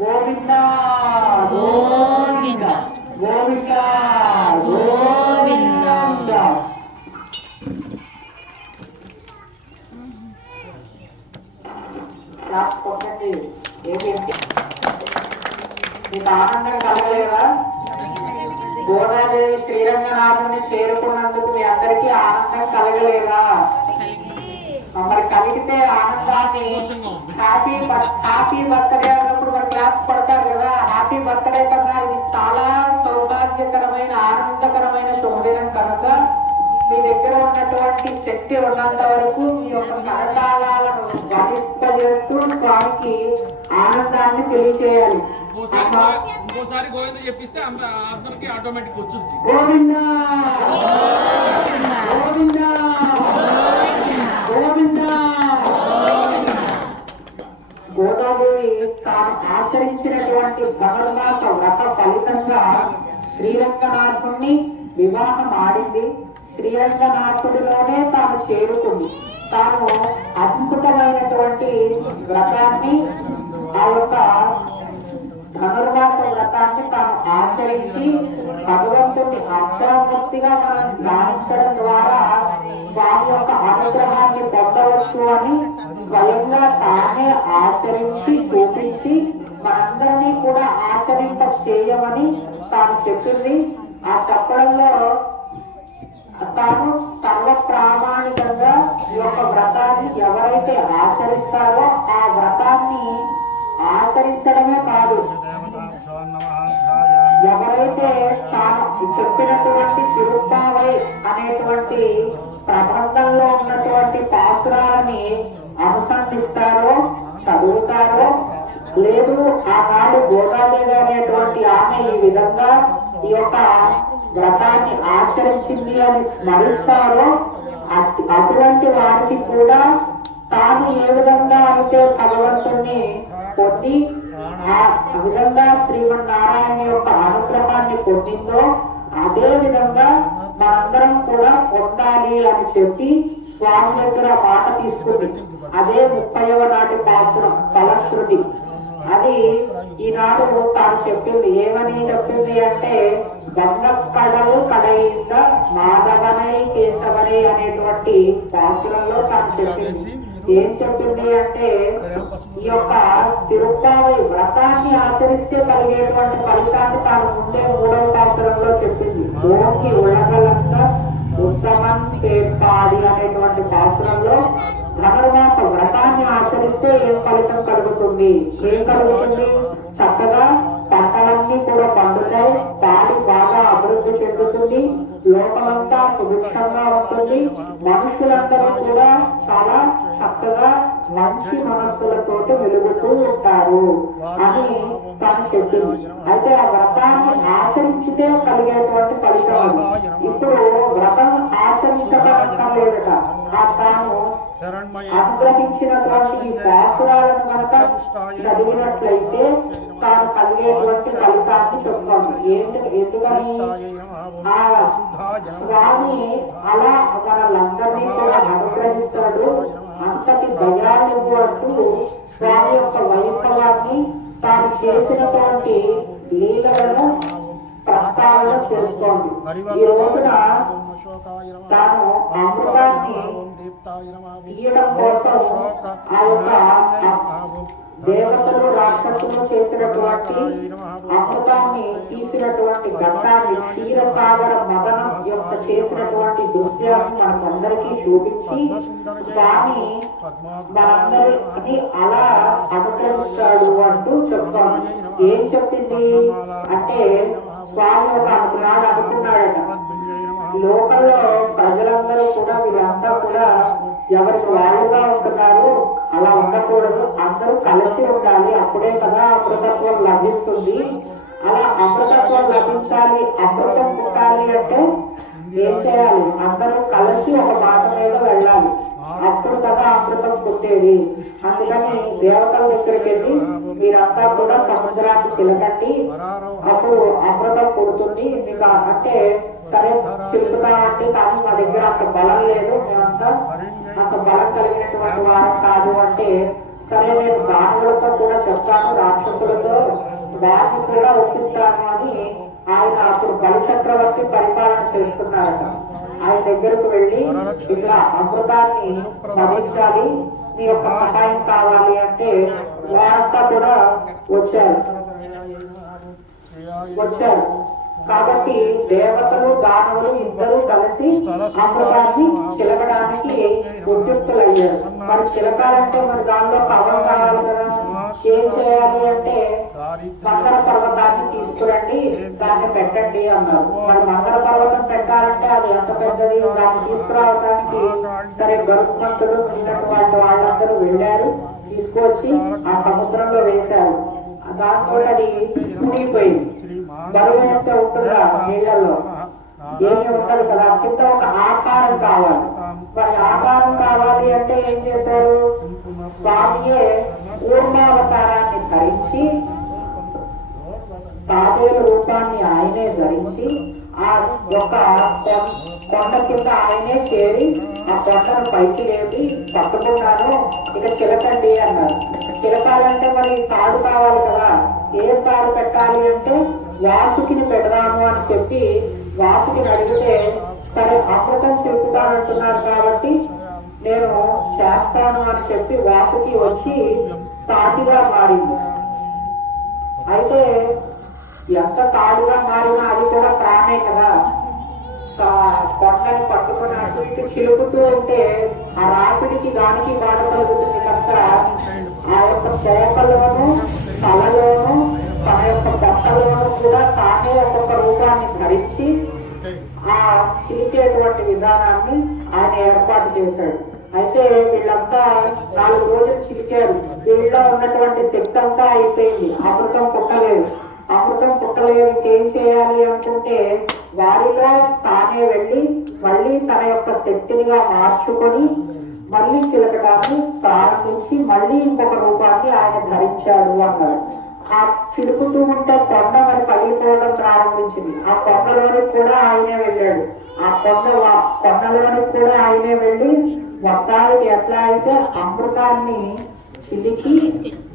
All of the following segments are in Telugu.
గోవింద గోవింద. గోవింద. కొట్టండి. మీకు ఆనందం కలగలేదా? గోదాదేవి శ్రీరంగనాథుని చేరుకున్నందుకు మీ అందరికీ ఆనందం కలగలేదా? మరి కలిగితే ఆనందాన్ని హ్యాపీ హ్యాపీ బర్త్డే మరి క్లాప్స్ పడతారు కదా హ్యాపీ బర్త్డే కన్నా ఇది చాలా సౌభాగ్యకరమైన ఆనందకరమైన శుభదినం కనుక మీ దగ్గర ఉన్నటువంటి శక్తి ఉన్నంత వరకు మీ యొక్క కరతాళాలను గణింపజేస్తూ స్వామికి ఆనందాన్ని తెలియచేయాలి. ఇంకోసారి గోవి- ఇంకోసారి గోవింద చెప్పిస్తే అంద- అందరికి ఆటోమేటిక్ వచ్చుద్ది. గోవింద! గోవింద! గోవింద గోదాదేవి తాను ఆచరించినటువంటి ధనుర్మాస వ్రత ఫలితంగా శ్రీరంగనాథుణ్ణి వివాహం ఆడింది. శ్రీరంగనాథుడిలోనే తాను చేరుకుంది. తాను అద్భుతమైనటువంటి వ్రతాన్ని ఆ యొక్క ధనుర్మాస వ్రతాన్ని తాను ఆచరించి భగవంతుని అక్షరమూర్తిగా మనం ధ్యానించడం ద్వారా స్వామి యొక్క అనుగ్రహాన్ని పొందవచ్చు అని స్వయంగా తానే ఆచరించి చూపించి మనందరినీ కూడా ఆచరింప చేయమని తాను చెప్పింది. ఆ చెప్పడంలో తాను సర్వ ప్రామాణికంగా ఈ యొక్క వ్రతాన్ని ఎవరైతే ఆచరిస్తారో ఆ వ్రతాన్ని ఆచరించడమే కాదు. ఎవరైతే తాను చెప్పినటువంటి తిరుపావై అనేటువంటి ప్రబంధంలో ఉన్నటువంటి పాసురాలని అనుసంధిస్తారో చదువుతారో లేదు ఆనాడు గోదాదేవి అనేటువంటి ఆమె ఈ విధంగా ఈ యొక్క వ్రతాన్ని ఆచరించింది అని స్మరిస్తారో అటువంటి వారికి కూడా తాను ఏ విధంగా అయితే భగవంతుణ్ణి పొంది ఆ విధంగా శ్రీమన్నారాయణ యొక్క అనుగ్రహాన్ని పొందిందో అదే విధంగా మనందరం కూడా పొందాలి అని చెప్పి స్వామి దగ్గర మాట తీసుకుంది. అదే ముప్పైవ నాటి పాసురం ఫలశ్రుతి. అది ఈనాడు తాను చెప్పింది. ఏమని చెప్పింది అంటే గంగక్కడలు కడయించ మాధవనై కేశవనై అనేటువంటి శాస్త్రంలో తాను చెప్పింది. ఏం చెప్పింది అంటే ఈ యొక్క తిరుపతి వ్రతాన్ని ఆచరిస్తే కలిగేటువంటి ఫలితాన్ని తాను ముందే మూడవ పాసురంలో చెప్పింది. భూమికి ఉలగలంగా ఉత్తమం పేర్పాడి అనేటువంటి పాసురంలో ధనుర్మాస వ్రతాన్ని ఆచరిస్తే ఏం ఫలితం కలుగుతుంది? ఏం కలుగుతుంది? చక్కగా పంటలన్నీ కూడా పండుతాయి పాడి బాగా అభివృద్ధి చెందుతుంది లోకమంతా సుభిక్షంగా ఉంటుంది. మనుషులందరూ కూడా చాలా చక్కగా మంచి మనస్సులతో వెలుగుతూ ఉంటారు అని తాను చెప్పింది. అయితే ఆ వ్రతాన్ని ఆచరించితే కలిగేటువంటి ఫలితం ఇప్పుడు వ్రతం ఆచరించకపోలేదట ఆ తాను అనుగ్రహించినటువంటి ఈ పాసురాలను కనుక చదివినట్లయితే తాను కలిగేటువంటి ఫలితాన్ని చెప్తాను. ఏంటి ఎందుకని? ఆ స్వామి అలా మనలందరినీ కూడా అనుగ్రహిస్తాడు. అంతటి దయాళువు అంటూ స్వామి యొక్క వైభవాన్ని తాను చేసినటువంటి లీలలను ప్రస్తావన చేసుకోండి ఈ రోజున తాను అమృతాన్ని దేవతలు రాక్షసులు చేసినటువంటి అమృతాన్ని తీసినటువంటి ఘట్టాన్ని క్షీరసాగర మదనం యొక్క చేసినటువంటి దృశ్యాన్ని మనకందరికీ చూపించి స్వామి మనందరినీ అలా అనుగ్రహిస్తాడు అంటూ చెప్తాను ఏం చెప్పింది? అంటే స్వామి ఒక అనుకున్నాడు అనుకున్నాడట. లోకల్లో ప్రజలందరూ కూడా వీళ్ళంతా కూడా ఎవరికి వాళ్ళుగా ఉంటున్నారు అలా ఉండకూడదు. అందరూ కలిసి ఉండాలి. అప్పుడే కదా అమృతత్వం లభిస్తుంది. అలా అమృతత్వం లభించాలి అమృతం పుట్టాలి అంటే ఏం చేయాలి? అందరూ కలిసి ఒక మాట మీద వెళ్ళాలి. అమృతం పుట్టేది. అందుకని దేవతల దగ్గరికి వెళ్ళి మీరంతా కూడా సముద్రాన్ని చిలకండి. అప్పుడు అమృతం పుడుతుంది. మీకు అంటే సరే చిలుకుతామంటే కానీ మా దగ్గర అంత బలం లేదు. మేమంతా అంత బలం కలిగినటువంటి వారం కాదు అంటే సరే నేను దానులతో కూడా చెప్తాను రాక్షసులతో. వారిని కూడా ఒప్పిస్తాను అని ఆయన అప్పుడు బలి చక్రవర్తి పరిపాలన చేస్తున్నారట ఆయన దగ్గరకు వెళ్ళి ఇలా అమృతాన్ని మదించాలి మీ యొక్క సహాయం కావాలి అంటే వారంతా కూడా వచ్చారు. వచ్చారు. కాబట్టి దేవతలు దానవులు ఇద్దరు కలిసి అమృతాన్ని చిలకడానికి ఉద్యుక్తులయ్యారు. మరి చిలకాలంటే మరి దానిలో కవం కావాలి కదా? ఏం చేయాలి? మంగళ పర్వతాన్ని తీసుకురండి. దాన్ని పెట్టండి అన్నారు. మరి మంగళ పర్వతం పెట్టాలంటే అది ఎంత పెద్దది? దాన్ని తీసుకురావడానికి సరే గరుత్మంతుడు ఉన్నటువంటి వాళ్ళందరూ వెళ్ళారు. తీసుకొచ్చి ఆ సముద్రంలో వేశారు. దాంతో అది మునిగిపోయింది. బరువు వేస్తే ఉంటుందా నీళ్ళల్లో ఏమి ఉండదు కదా. కింద ఒక ఆకారం కావాలి. మరి ఆకారం కావాలి అంటే ఏం చేశారు? స్వామియే పూర్ణావతారాన్ని ధరించి తాబేలు రూపాన్ని ఆయనే ధరించి ఆ యొక్క కొండ కింద ఆయనే చేరి ఆ కొండను పైకి లేపి పట్టుకున్నాను ఇక చిలకండి అన్నారు చిలకాలంటే మరి తాడు కావాలి కదా? ఏ తాడు పెట్టాలి అంటే వాసుకిని పెడదాము అని చెప్పి వాసుకిని అడిగితే సరే అమృతం చెబుతానంటున్నారు కాబట్టి నేను చేస్తాను అని చెప్పి వాసుకి వచ్చి తాటిగా మారింది. అయితే ఎంత తాడుగా మారినా అది కూడా ప్రాణే కదా. కొండని పట్టుకుని అటు ఇటు చిలుకుతూ ఉంటే ఆ రాపిడికి దానికి బాధ కలుగుతుంది కనుక ఆ యొక్క తోకలోను తలలోను తన యొక్క పొట్టలోను కూడా తానే ఒక్కొక్క రూపాన్ని ధరించి ఆ చిలికేటువంటి విధానాన్ని ఆయన ఏర్పాటు చేశాడు. అయితే వీళ్ళంతా నాలుగు రోజులు చిలికారు. వీళ్ళలో ఉన్నటువంటి శక్తి అంతా అయిపోయింది. అమృతం పుట్టలేదు. అమృతం పుట్టలేదు ఇంకేం చేయాలి అనుకుంటే వారిలో తానే వెళ్ళి మళ్ళీ తన యొక్క శక్తినిగా మార్చుకొని మళ్ళీ చిలకడాన్ని ప్రారంభించి మళ్ళీ ఇంకొక రూపాన్ని ఆయన ధరించాడు అన్నారు ఆ చిలుకుతూ ఉంటే కొండ మరి పగిలిపోవడం ప్రారంభించింది. ఆ కొండలోనికి కూడా ఆయనే వెళ్ళాడు. ఆ కొండ కొండలోనికి కూడా ఆయనే వెళ్ళి మొత్తానికి ఎట్లా అయితే అమృతాన్ని చిలికి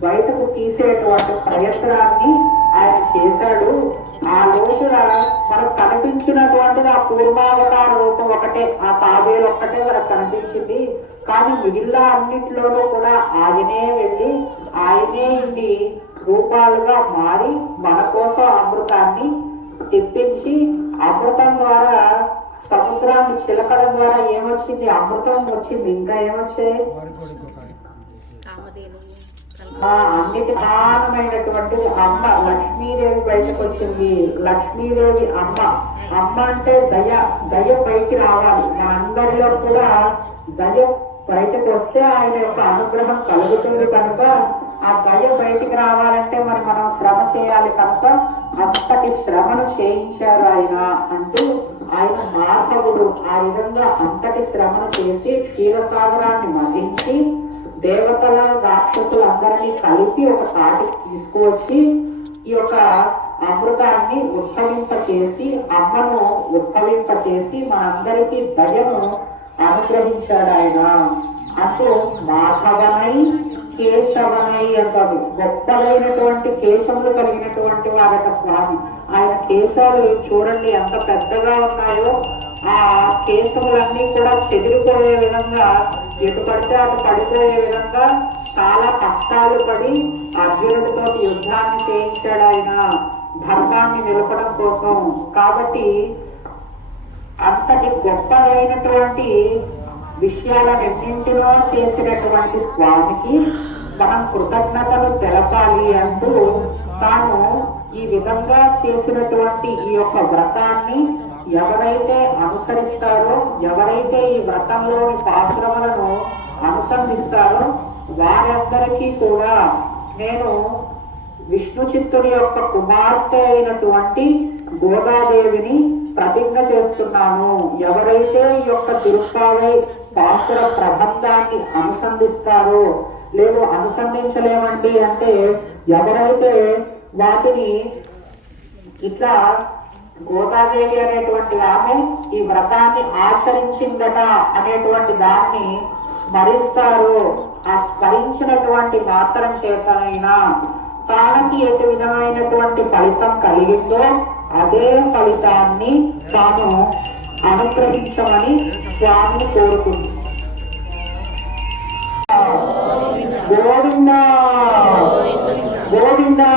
బయటకు తీసేటువంటి ప్రయత్నాన్ని ఆయన చేశాడు. ఆ రోజున మనకు కనిపించినటువంటిది ఆ పూర్వావతార రూపం ఒకటే ఆ తాబేలు ఒక్కటే మనకు కనిపించింది. కానీ మిగిలిన అన్నింటిలోనూ కూడా ఆయనే వెళ్ళి ఆయనే ఇన్ని రూపాలుగా మారి మన కోసం అమృతాన్ని తెప్పించి అమృతం ద్వారా సముద్రాన్ని చిలకడం ద్వారా ఏమొచ్చింది? అమృతం వచ్చింది. ఇంకా ఏమొచ్చాయి? ఆ అన్నిటి కారణమైనటువంటి అమ్మ లక్ష్మీదేవి బయటకు వచ్చింది లక్ష్మీదేవి అమ్మ. అమ్మ అంటే దయ దయ పైకి రావాలి. మనందరిలో కూడా దయ బయటకు వస్తే ఆయన యొక్క అనుగ్రహం కలుగుతుంది కనుక ఆ దయ బయటికి రావాలంటే మరి మనం శ్రమ చేయాలి కనుక అంతటి శ్రమను చేయించారు ఆయన అంటూ ఆయన మార్గవుడు ఆ విధంగా అంతటి శ్రమను చేసి క్షీరసాగరాన్ని మధించి దేవతల రాక్షసులందరినీ కలిపి ఒక తాటికి తీసుకువచ్చి ఈ యొక్క అమృతాన్ని ఉద్భవింప చేసి అమ్మను ఉద్భవింప చేసి మనందరికీ దయను అనుగ్రహించాడు ఆయన. అంటూ మాధవనై కేశవనై అంటారు. గొప్పదైనటువంటి కేశములు కలిగినటువంటి వారి యొక్క స్వామి. ఆయన కేశాలు చూడండి ఎంత పెద్దగా ఉన్నాయో. ఆ కేశములన్నీ కూడా చెదిరిపోయే విధంగా ఎటు పడితే అటు పడిపోయే విధంగా చాలా కష్టాలు పడి అర్జునుడితో యుద్ధాన్ని చేయించాడు ఆయన. ధర్మాన్ని నిలపడం కోసం. కాబట్టి అంతటి గొప్పదైనటువంటి విషయాలన్నింటిలో చేసినటువంటి స్వామికి మనం కృతజ్ఞతలు తెలపాలి అంటూ తాను ఈ విధంగా చేసినటువంటి ఈ యొక్క వ్రతాన్ని ఎవరైతే అనుసరిస్తారో ఎవరైతే ఈ వ్రతంలోని పాశ్రమలను అనుసంధిస్తారో వారందరికీ కూడా నేను విష్ణు చిత్తుడి యొక్క కుమార్తె అయినటువంటి గోదాదేవిని ప్రతిజ్ఞ చేస్తున్నాను. ఎవరైతే ఈ యొక్క తిరుప్పావై శాస్త్ర ప్రబంధాన్ని అనుసంధిస్తారో లేదు అనుసంధించలేమండి అంటే ఎవరైతే వాటిని ఇట్లా గోదాదేవి అనేటువంటి ఆమె ఈ వ్రతాన్ని ఆచరించిందట అనేటువంటి దాన్ని స్మరిస్తారు. ఆ స్మరించినటువంటి మాత్రం చేతనైనా తానకి ఎటు విధమైనటువంటి ఫలితం కలిగిందో అదే ఫలితాన్ని తాను అనుగ్రహించమని స్వామిని కోరుకుంది గోవిందా! గోవిందా.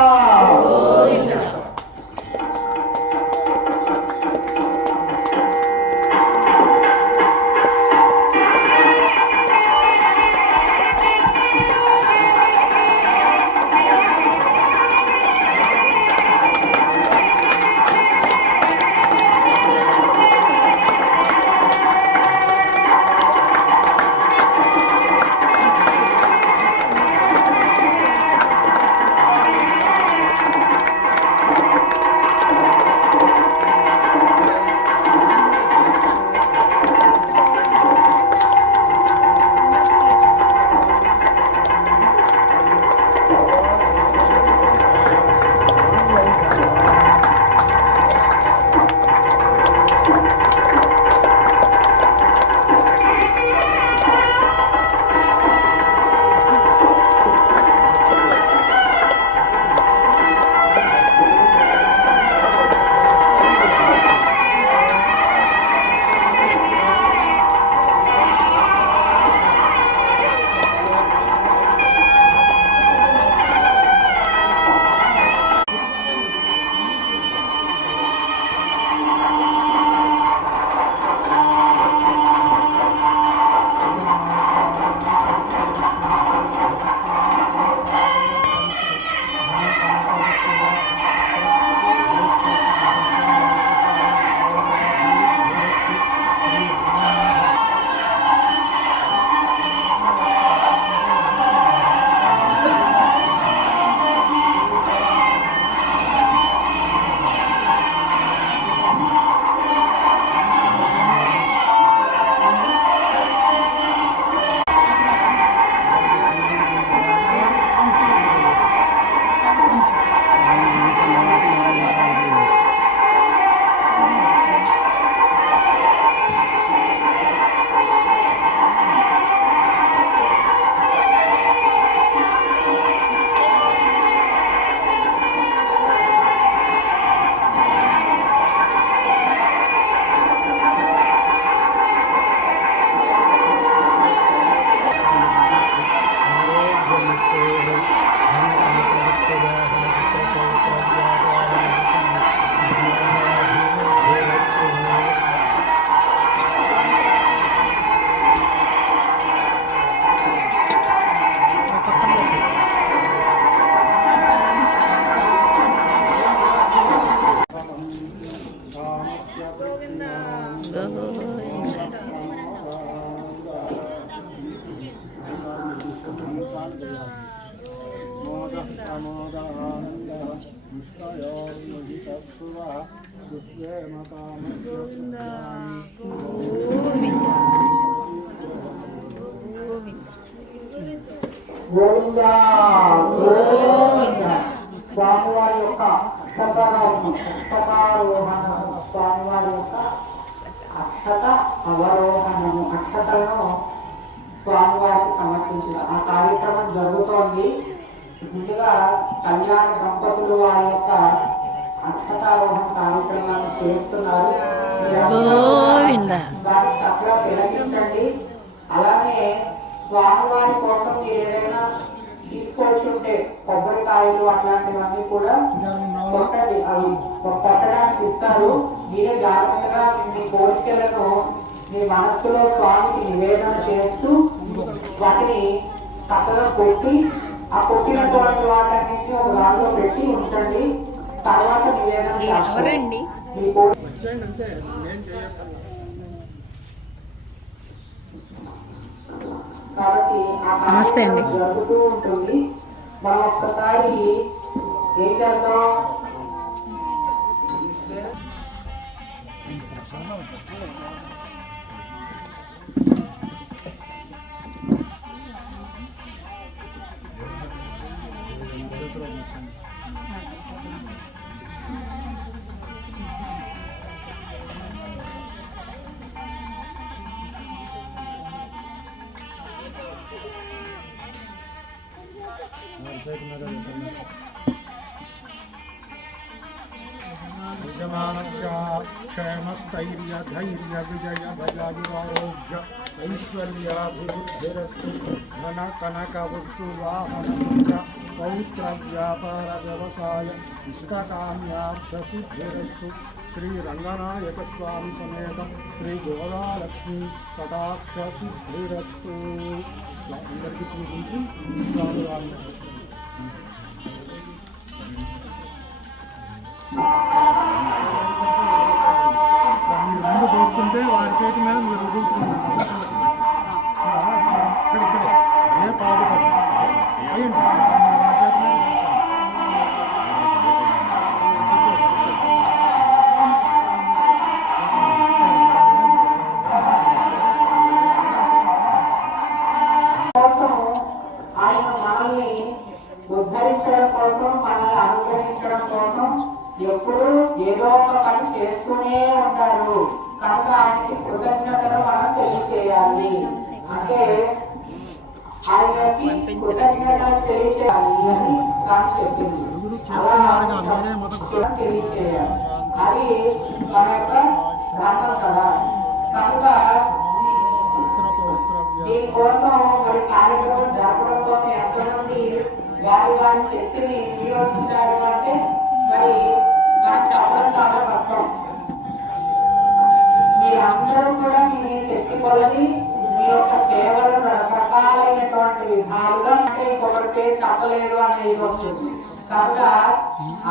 గోవింద గోవింద స్వామివారి యొక్క అక్షతారోహణ స్వామివారి యొక్క అక్షత అవరోహణము. అక్షతలను స్వామివారికి సమర్పించిన ఆ కార్యక్రమం జరుగుతోంది. ముందుగా కళ్యాణ దంపతులు వారి యొక్క అక్షతారోహణ కార్యక్రమాన్ని చేస్తున్నారు. దాన్ని చక్కగా తిలకించండి. అలానే స్వామివారి కోసం మీరు ఏదైనా తీసుకోవచ్చు ఉంటే కొబ్బరికాయలు అట్లాంటివన్నీ కూడా కొట్టండి. అవి కొట్టడానికి ఇస్తారు. మీరే జాగ్రత్తగా మీ కోరికలను మీ మనస్సులో స్వామికి నివేదన చేస్తూ వాటిని చక్కగా కొట్టి ఆ కొట్టినటువంటి వాటన్నింటినీ ఒక దాంట్లో పెట్టి ఉంచండి. తర్వాత నివేదన చేస్తారు. ఎవరండి? మీ కోరిక కాబట్టి ఆ నమస్తే అండి. కార్యక్రమం జరుగుతూ ఉంటుంది. మనం ఒక్కసారి ఏం చేద్దాం? చేతున్నారు క్షేమస్థైర్య ధైర్య విజయ భయాయురారోగ్య ఐశ్వర్యాభివృద్ధిరస్తు ధన కనక వస్తు వాహన పౌత్ర వ్యాపార వ్యవసాయ ఇష్టకామ్యార్థ సిద్ధిరస్తు శ్రీ రంగనాయక స్వామి సమేత శ్రీ గోదాలక్ష్మి కటాక్ష సిద్ధిరస్తు అందరికీ చూపించి స్వామి వారిని ముందు పోస్తుంటే వారి చేతి మీద మీరు వదులుతున్నారు వారి వారి శక్తిని వినియోగించారు అంటే మరి మనం చెప్పడం చాలా కష్టం. మీరందరూ కూడా మీ శక్తి కొలది మీ యొక్క సేవలు రకరకాలైనటువంటి విధాలుగా అంటే ఇంకొకరికి చెప్పలేదు అనేది వస్తుంది కనుక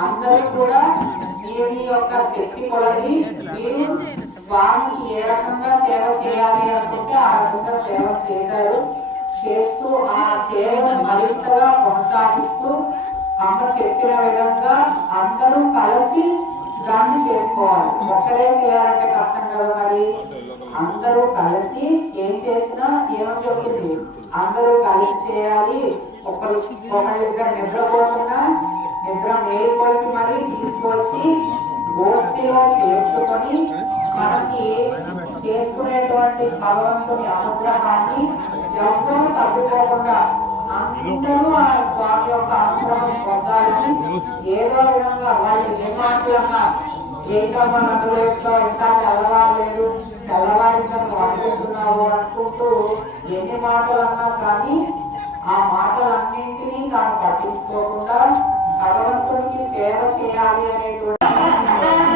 అందరూ కూడా మీ యొక్క శక్తి కొలది మీరు స్వామికి ఏ రకంగా సేవ చేయాలి అనుకుంటే ఆ రకంగా సేవ చేశారు. చేస్తూ ఆ సేవను మరింతగా కొనసాగిస్తూ అమ్మ చెప్పిన విధంగా అందరూ కలిసి దాన్ని చేసుకోవాలి. ఒక్కరే చేయాలంటే కష్టం కదా మరి. అందరూ కలిసి ఏం చేసినా ఏమో చెప్పింది. అందరూ కలిసి చేయాలి. ఒకరు ఒకరిద్దరు నిద్రపోతున్నా నిద్ర మేలుకొల్పి మరి తీసుకొచ్చి గోష్ఠిలో చేర్చుకొని మనకి చేసుకునేటువంటి భగవంతుని అనుగ్రహాన్ని ఎవరూ తప్పుకోకుండా అందరూ ఆ స్వామి యొక్క అనుగ్రహం పొందాలని ఏదో విధంగా వాళ్ళు ఏమాటలన్నా ఏకమ్మ నదులేట్లో ఇంకా తెల్లవారలేదు తెల్లవారిందని వండుతున్నావు అనుకుంటూ ఎన్ని మాటలు అన్నా కానీ ఆ మాటలన్నింటినీ తాను పట్టించుకోకుండా భగవంతుడికి సేవ చేయాలి అనేటువంటి